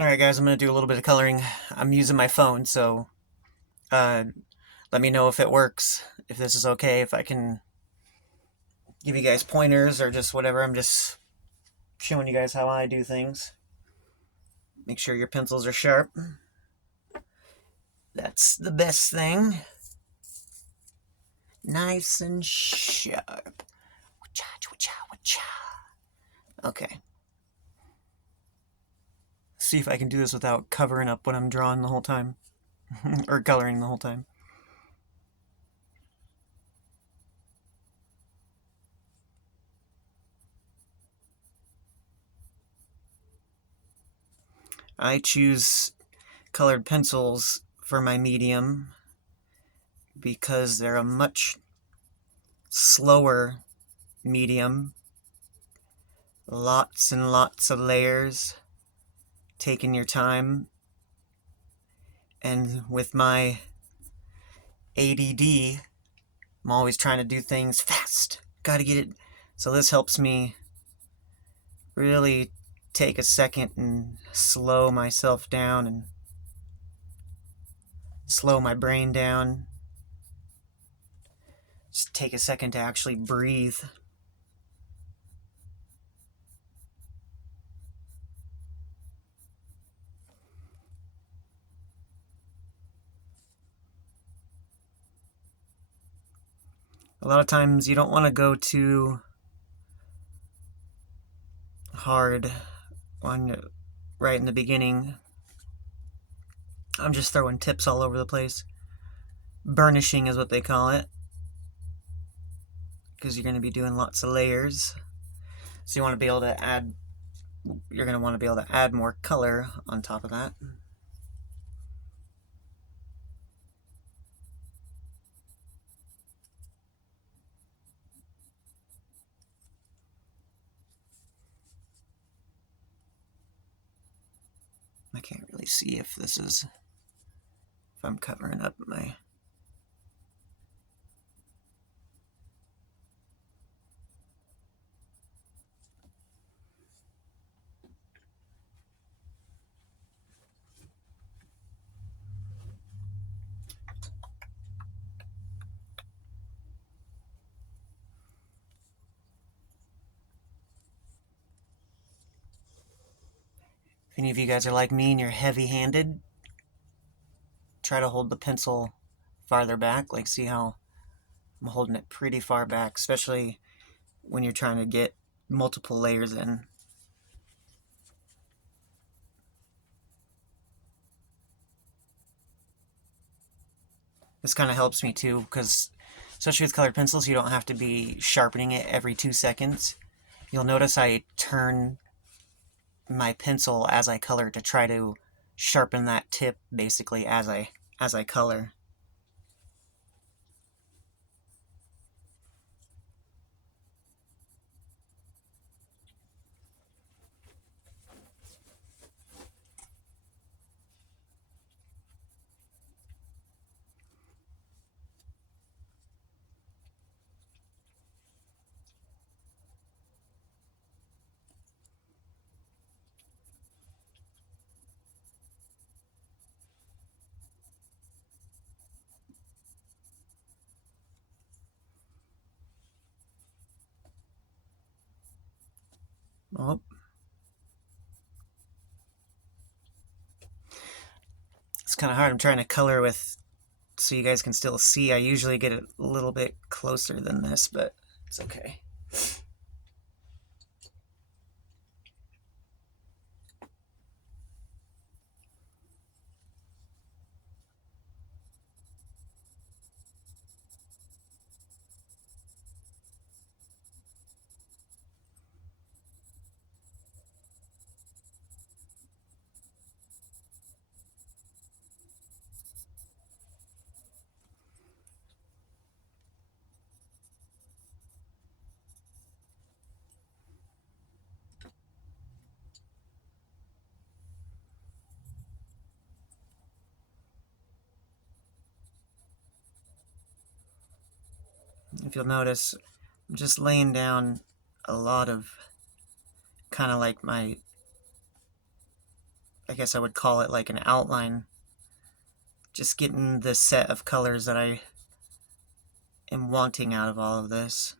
Alright guys, I'm going to do a little bit of coloring. I'm using my phone, so uh, let me know if it works, if this is okay, if I can give you guys pointers or just whatever. I'm just showing you guys how I do things. Make sure your pencils are sharp. That's the best thing. Nice and sharp. Okay. See if I can do this without covering up when I'm drawing the whole time. Or coloring the whole time. I choose colored pencils for my medium because they're a much slower medium. Lots and lots of layers, taking your time. And with my ADD, I'm always trying to do things fast. Gotta get it. So this helps me really take a second and slow myself down and slow my brain down. Just take a second to actually breathe. A lot of times you don't want to go too hard on right in the beginning. I'm just throwing tips all over the place. Burnishing is what they call it, because you're going to be doing lots of layers. So you want to be able to add, you're going to want to be able to add more color on top of that. I can't really see if this is, if I'm covering up my... If any of you guys are like me and you're heavy-handed, try to hold the pencil farther back. Like, see how I'm holding it pretty far back, especially when you're trying to get multiple layers in. This kind of helps me too, because especially with colored pencils, you don't have to be sharpening it every 2 seconds. You'll notice I turn my pencil as I color to try to sharpen that tip basically as I color. Oh. It's kind of hard. I'm trying to color with, so you guys can still see. I usually get it a little bit closer than this, but it's okay. If you'll notice, I'm just laying down a lot of kind of like my I guess I would call it like an outline. Just getting the set of colors that I am wanting out of all of this.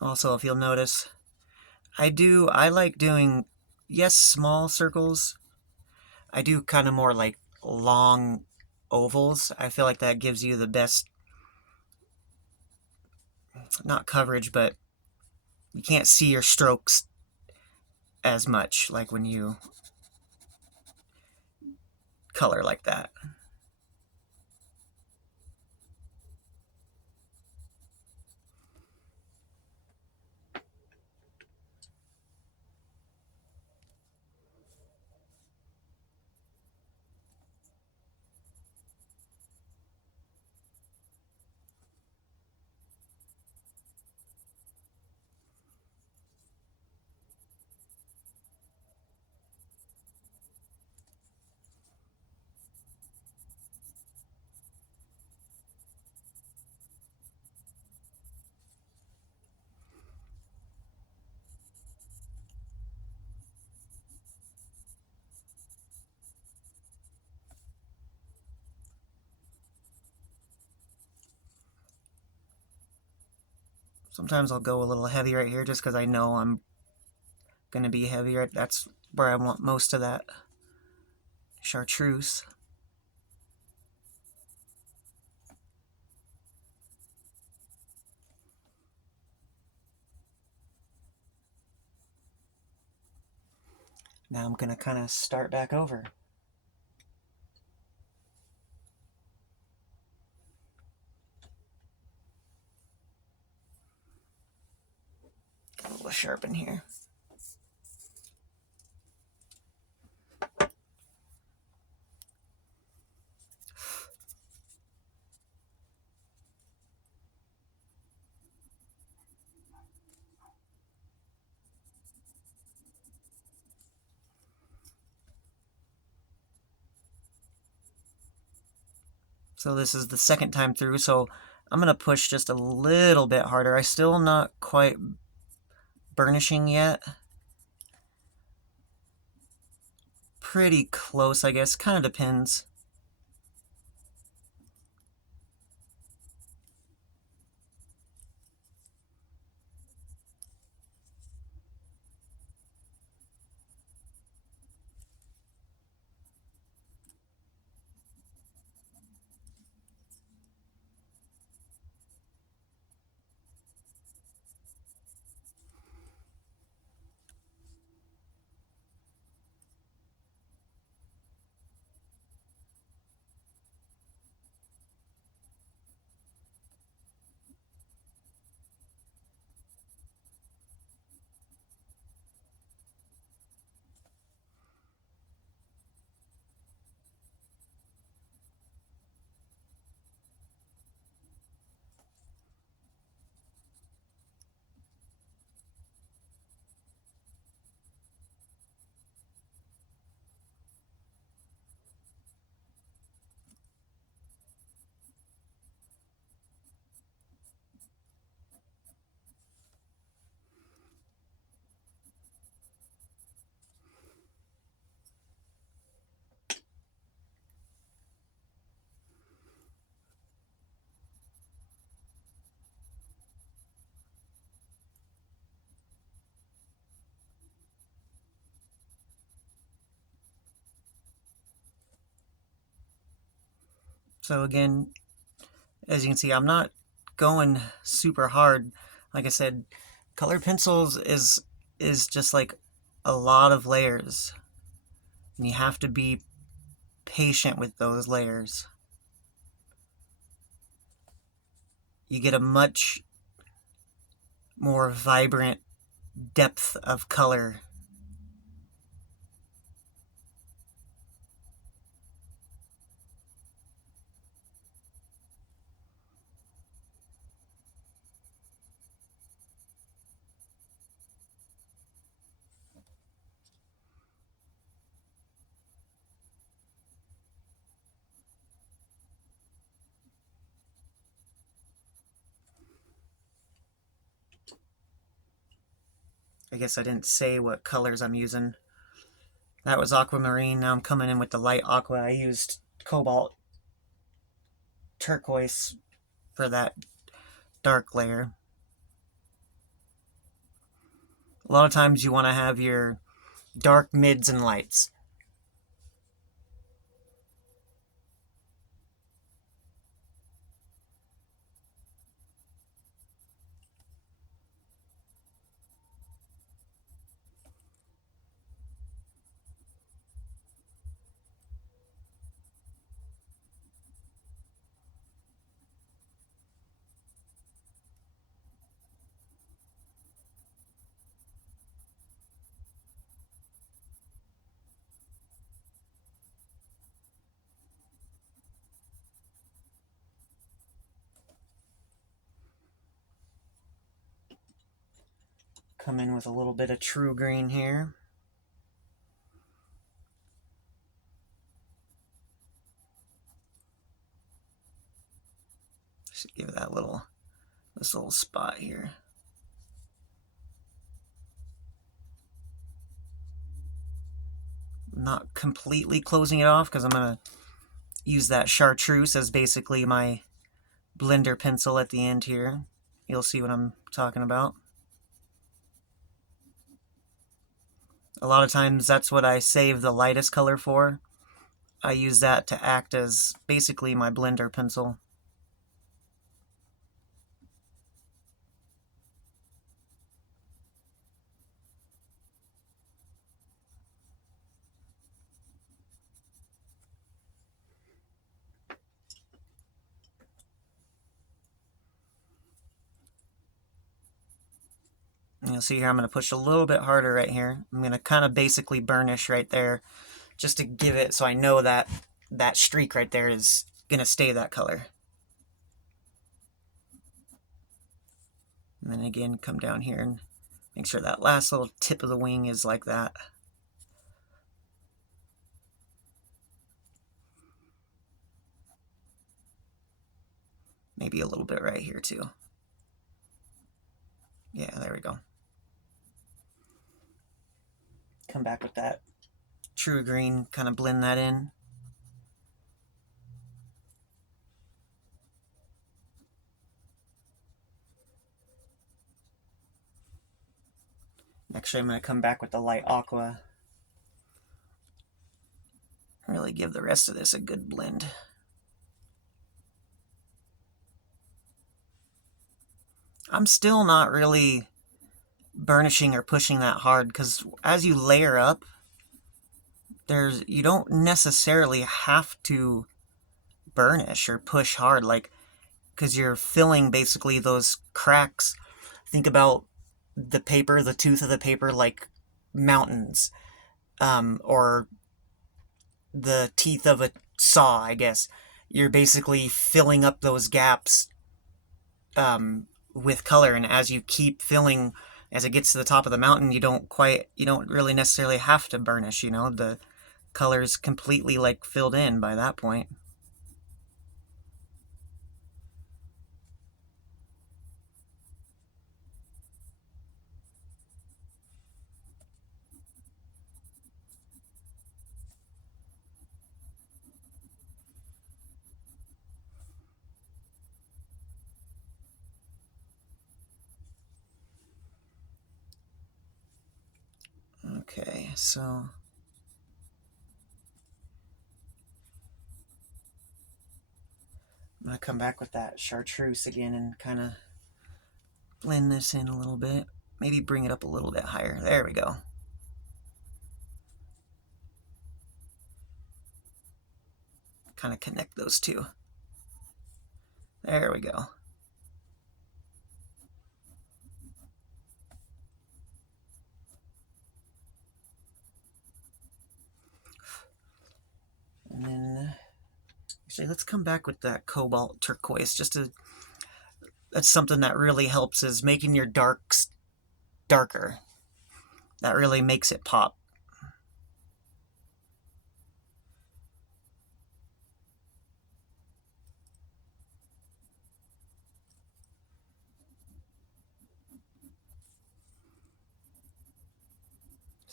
Also, if you'll notice, I like doing, yes, small circles. I do kind of more like long ovals. I feel like that gives you the best, not coverage, but you can't see your strokes as much like when you color like that. Sometimes I'll go a little heavy right here just because I know I'm going to be heavier. That's where I want most of that chartreuse. Now I'm going to kind of start back over. Get a little sharp in here. So this is the second time through, so I'm going to push just a little bit harder. I'm still not quite burnishing yet. Pretty close, I guess. Kind of depends. So again, as you can see, I'm not going super hard. Like I said, colored pencils is just like a lot of layers. And you have to be patient with those layers. You get a much more vibrant depth of color. I guess I didn't say what colors I'm using. That was aquamarine. Now I'm coming in with the light aqua. I used cobalt turquoise for that dark layer. A lot of times you want to have your dark mids and lights. Come in with a little bit of true green here. Just give that this little spot here. Not completely closing it off because I'm going to use that chartreuse as basically my blender pencil at the end here. You'll see what I'm talking about. A lot of times that's what I save the lightest color for. I use that to act as basically my blender pencil. And you'll see here I'm going to push a little bit harder right here. I'm going to kind of basically burnish right there just to give it so I know that that streak right there is going to stay that color. And then again, come down here and make sure that last little tip of the wing is like that. Maybe a little bit right here too. Yeah, there we go. Come back with that true green, kind of blend that in. Actually, I'm going to come back with the light aqua. Really give the rest of this a good blend. I'm still not really burnishing or pushing that hard because as you layer up, you don't necessarily have to burnish or push hard, like, because you're filling basically those cracks. Think about the paper, the tooth of the paper, like mountains, or the teeth of a saw, I guess. You're basically filling up those gaps with color, and as you keep filling, as it gets to the top of the mountain, you don't really necessarily have to burnish, the color's completely like filled in by that point. Okay, so I'm going to come back with that chartreuse again and kind of blend this in a little bit. Maybe bring it up a little bit higher. There we go. Kind of connect those two. There we go. And then, actually, let's come back with that cobalt turquoise. That's something that really helps, is making your darks darker. That really makes it pop.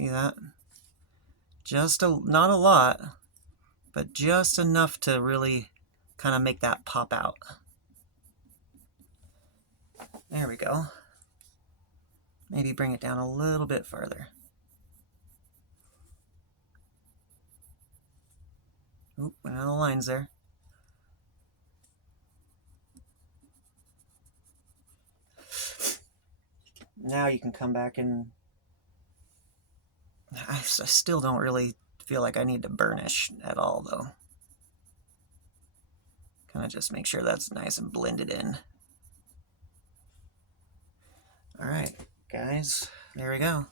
See that? Not a lot, but just enough to really kind of make that pop out. There we go. Maybe bring it down a little bit further. Oop, went out of the lines there. Now you can come back and... I still don't really feel like I need to burnish at all, though. Kind of just make sure that's nice and blended in. All right, guys, there we go.